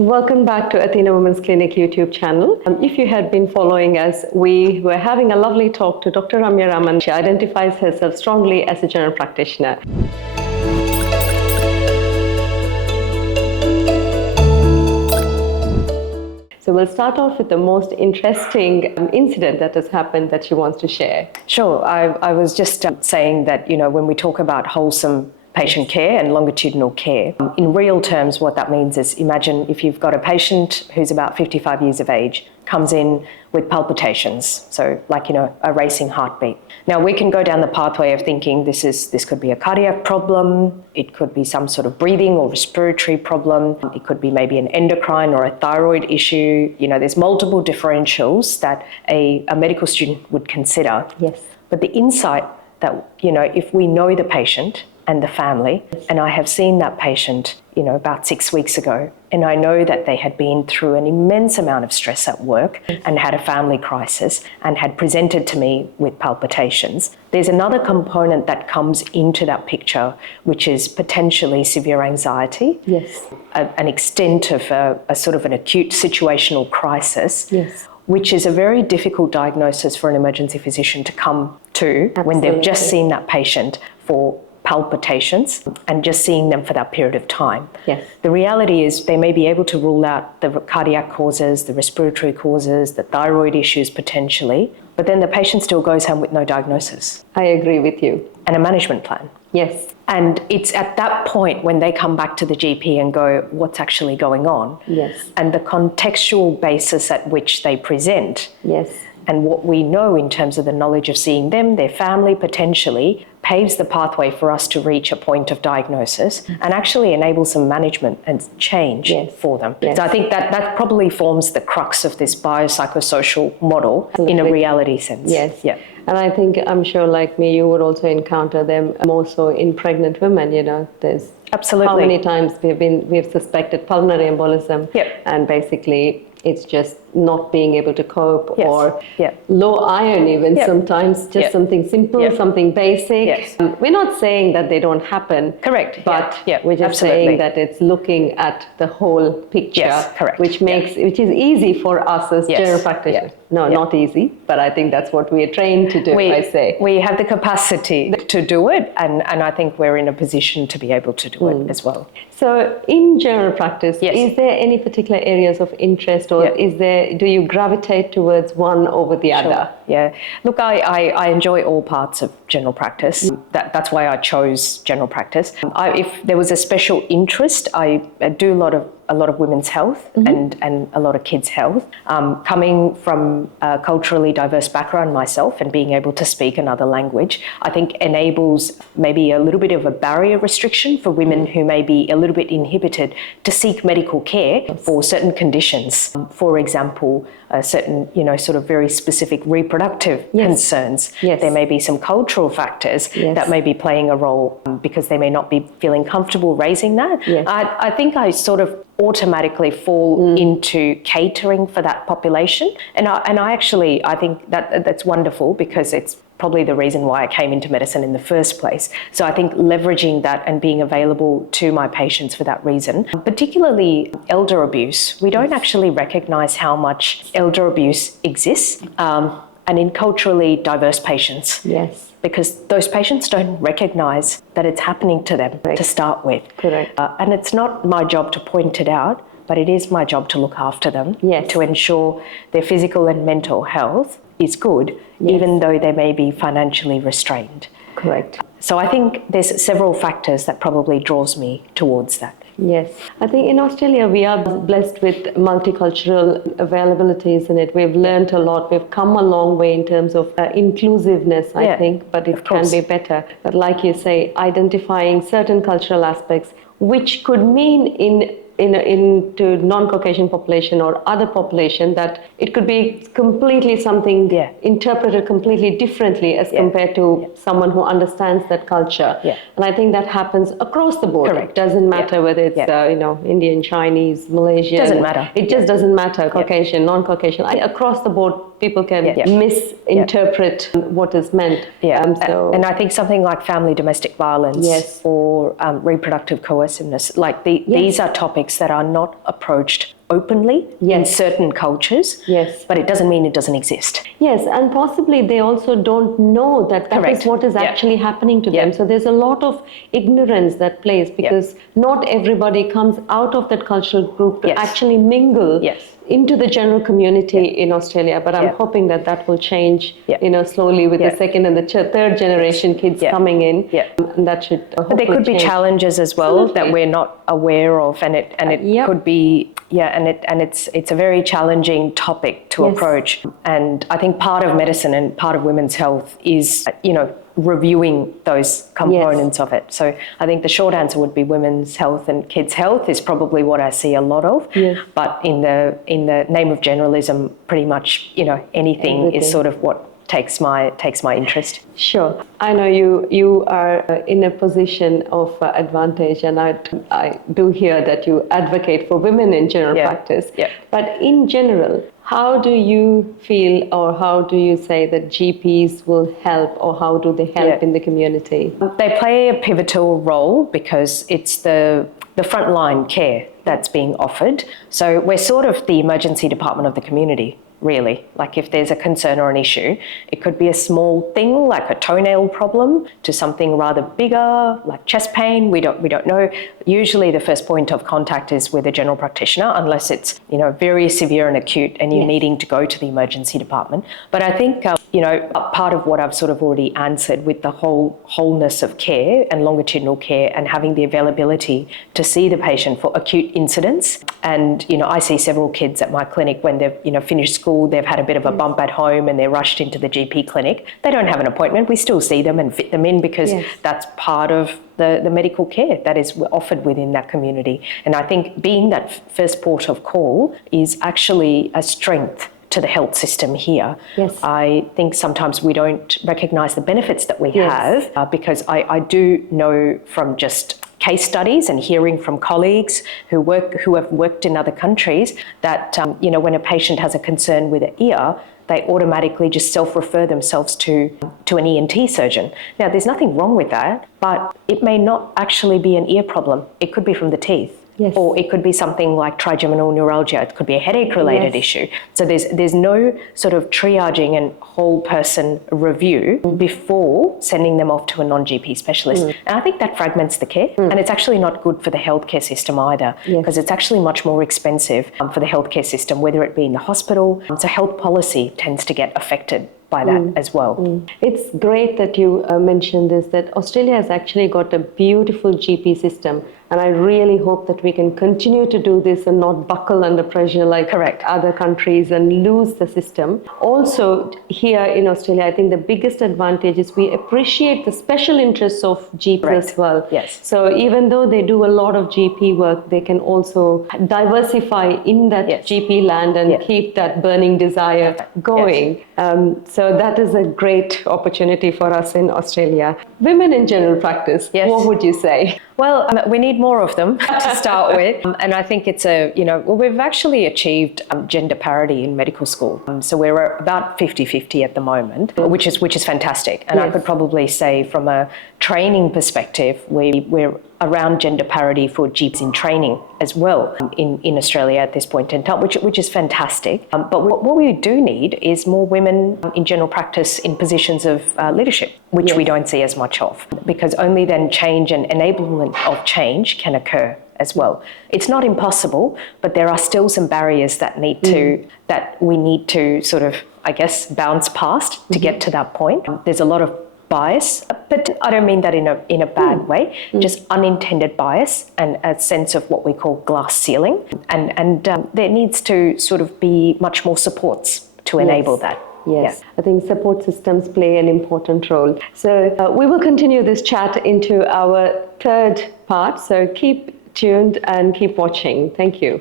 Welcome back to Athena Women's Clinic YouTube channel. If you had been following us, we were having a lovely talk to Dr. Ramya Raman. She identifies herself strongly as a general practitioner. So we'll start off with the most interesting incident that has happened that she wants to share. Sure. I was just saying that, when we talk about wholesome patient care and longitudinal care, in real terms, what that means is imagine if you've got a patient who's about 55 years of age, comes in with palpitations, so like, a racing heartbeat. Now, we can go down the pathway of thinking this could be a cardiac problem, it could be some sort of breathing or respiratory problem, it could be maybe an endocrine or a thyroid issue. There's multiple differentials that a medical student would consider. Yes. But the insight that, if we know the patient and the family, and I have seen that patient, about 6 weeks ago, and I know that they had been through an immense amount of stress at work and had a family crisis and had presented to me with palpitations. There's another component that comes into that picture, which is potentially severe anxiety. Yes. An extent of a sort of an acute situational crisis. Yes. Which is a very difficult diagnosis for an emergency physician to come to. Absolutely. When they've just seen that patient for palpitations and just seeing them for that period of time. Yes. The reality is they may be able to rule out the cardiac causes, the respiratory causes, the thyroid issues potentially, but then the patient still goes home with no diagnosis. I agree with you. And a management plan. Yes. And it's at that point when they come back to the GP and go, what's actually going on? Yes. And the contextual basis at which they present. Yes. And what we know in terms of the knowledge of seeing them, their family potentially, paves the pathway for us to reach a point of diagnosis and actually enable some management and change for them. Yes. So I think that probably forms the crux of this biopsychosocial model. Absolutely. In a reality sense. Yes. Yeah. And I'm sure like me, you would also encounter them more so in pregnant women, there's absolutely how many times we've suspected pulmonary embolism. Yep. And basically it's just not being able to cope. Yes. Or low iron even. Yep. Sometimes just something simple, something basic. Yes. We're not saying that they don't happen. Correct. But we're just saying that it's looking at the whole picture. Yes, correct. Which is easy for us as general practitioners. No, not easy, but I think that's what we are trained to do, I say. We have the capacity to do it, and I think we're in a position to be able to do it as well. So in general practice, is there any particular areas of interest, or do you gravitate towards one over the other? Yeah. Look, I enjoy all parts of general practice. That's why I chose general practice. If there was a special interest, I do a lot of women's health and a lot of kids' health. Coming from a culturally diverse background myself and being able to speak another language, I think enables maybe a little bit of a barrier restriction for women who may be a little bit inhibited to seek medical care for certain conditions. For example, certain, sort of very specific reproductive concerns. Yes. There may be some cultural factors that may be playing a role because they may not be feeling comfortable raising that. Yes. I think I sort of automatically fall into catering for that population. And I think that's wonderful because it's probably the reason why I came into medicine in the first place. So I think leveraging that and being available to my patients for that reason, particularly elder abuse. We don't actually recognise how much elder abuse exists and in culturally diverse patients. Yes. Because those patients don't recognise that it's happening to them to start with. Correct. And it's not my job to point it out, but it is my job to look after them, to ensure their physical and mental health is good, even though they may be financially restrained. Correct. So I think there's several factors that probably draws me towards that. Yes. I think in Australia we are blessed with multicultural availabilities in it. We've learned a lot. We've come a long way in terms of inclusiveness, I think, but it can be better. But like you say, identifying certain cultural aspects, which could mean into non-Caucasian population or other population that it could be completely something interpreted completely differently as compared to someone who understands that culture. And I think that happens across the board. Correct. It doesn't matter whether it's Indian, Chinese, Malaysian. It doesn't matter. It just doesn't matter, Caucasian, non-Caucasian. Across the board, people can misinterpret what is meant. And I think something like family domestic violence or reproductive coerciveness, like these are topics topics that are not approached openly in certain cultures, but it doesn't mean it doesn't exist. Yes, and possibly they also don't know that is what is actually happening to them. So there's a lot of ignorance that plays because not everybody comes out of that cultural group to actually mingle into the general community in Australia. But I'm hoping that will change, slowly with the second and the third generation kids coming in. And that should hopefully But there could be change. challenges as well that we're not aware of, and it could be it's a very challenging topic to approach. And I think part of medicine and part of women's health is reviewing those components of it. So I think the short answer would be women's health and kids' health is probably what I see a lot of. But in the name of generalism, pretty much anything is sort of what takes my interest. Sure. I know you are in a position of advantage, and I do hear that you advocate for women in general practice. But in general, how do you feel, or how do you say that GPs will help, or how do they help in the community? They play a pivotal role because it's the frontline care that's being offered. So we're sort of the emergency department of the community, really. Like if there's a concern or an issue, it could be a small thing like a toenail problem to something rather bigger like chest pain. We don't know. Usually the first point of contact is with a general practitioner, unless it's very severe and acute and you're needing to go to the emergency department. But I think part of what I've sort of already answered with the wholeness of care and longitudinal care and having the availability to see the patient for acute incidents. And I see several kids at my clinic when they've finished school, they've had a bit of a bump at home and they're rushed into the GP clinic. They don't have an appointment. We still see them and fit them in because that's part of the medical care that is offered within that community. And I think being that first port of call is actually a strength to the health system here. I think sometimes we don't recognise the benefits that we have because I do know from just case studies and hearing from colleagues who have worked in other countries that when a patient has a concern with an ear, they automatically just self-refer themselves to an ENT surgeon. Now, there's nothing wrong with that, but it may not actually be an ear problem. It could be from the teeth. Or it could be something like trigeminal neuralgia. It could be a headache-related issue. So there's no sort of triaging and whole person review before sending them off to a non-GP specialist. And I think that fragments the care. And it's actually not good for the healthcare system either, because it's actually much more expensive for the healthcare system, whether it be in the hospital. So health policy tends to get affected by that as well. It's great that you mentioned this, that Australia has actually got a beautiful GP system. And I really hope that we can continue to do this and not buckle under pressure like other countries and lose the system. Also, here in Australia, I think the biggest advantage is we appreciate the special interests of GPs as well. So even though they do a lot of GP work, they can also diversify in that GP land and keep that burning desire going. So that is a great opportunity for us in Australia. Women in general practice, what would you say? Well, we need more of them to start with. And I think it's we've actually achieved gender parity in medical school. So we're about 50-50 at the moment, which is fantastic. And I could probably say from a training perspective, we're around gender parity for GPs in training as well in Australia at this point in time, which is fantastic. But what we do need is more women in general practice in positions of leadership, which we don't see as much of, because only then change and enablement of change can occur as well. It's not impossible, but there are still some barriers that we need to sort of, I guess, bounce past to get to that point. There's a lot of bias, but I don't mean that in a bad way, just unintended bias and a sense of what we call glass ceiling. And there needs to sort of be much more supports to enable that. I think support systems play an important role. So we will continue this chat into our third part. So keep tuned and keep watching. Thank you.